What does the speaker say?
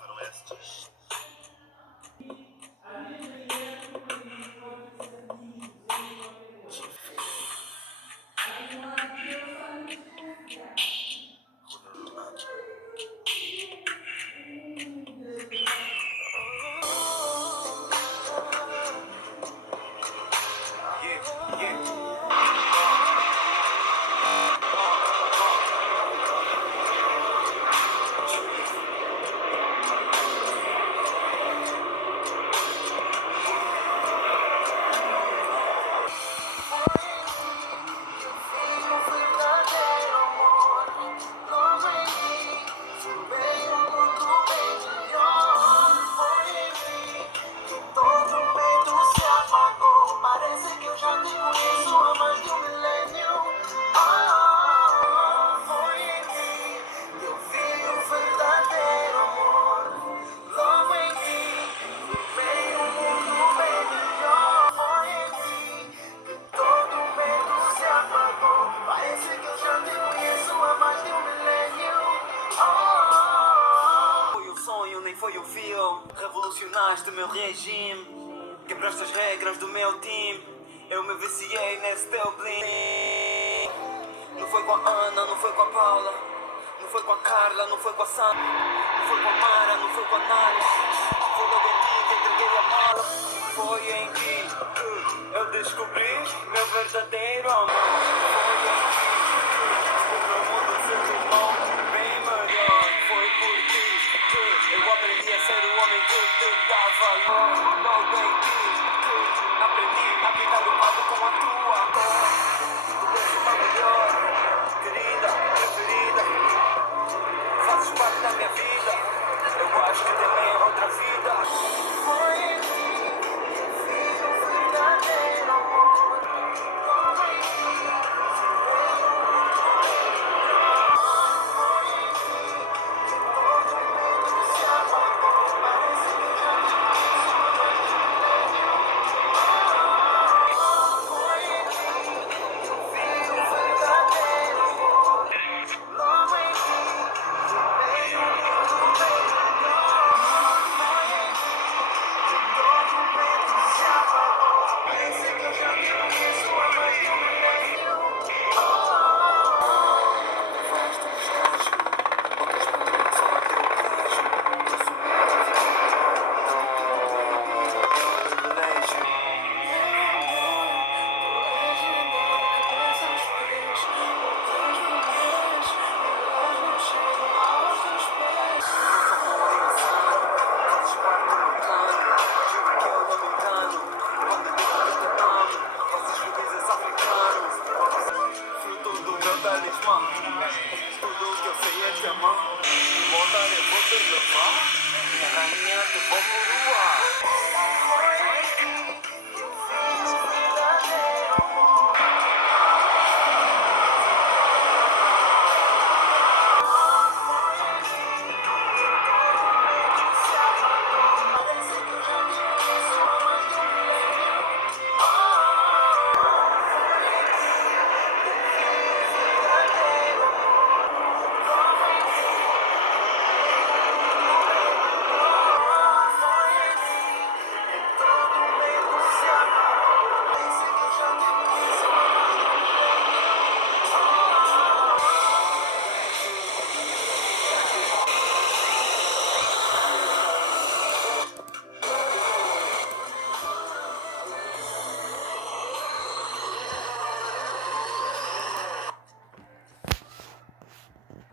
Faroestes. Foi o fio, revolucionaste o meu regime, quebraste as regras do meu time, eu me viciei nesse teu bling. Não foi com a Ana, não foi com a Paula, não foi com a Carla, não foi com a Sandra, não foi com a Mara, não foi com a Nala, foi logo em ti que entreguei a mala. Foi em ti que eu descobri meu verdadeiro amor. Foi em ti que o meu mundo se tornou bem melhor. Foi por ti que eu aprendi a ser o homem que te dá valor. Logo em ti que aprendi a pintar o mato com a tua cor. Tu és uma melhor, querida, preferida, fazes parte da minha vida. Eu acho que também outra vida. Foi em ti que fiz o verdadeiro amor. Foi em ti. Fruto do meu talismã.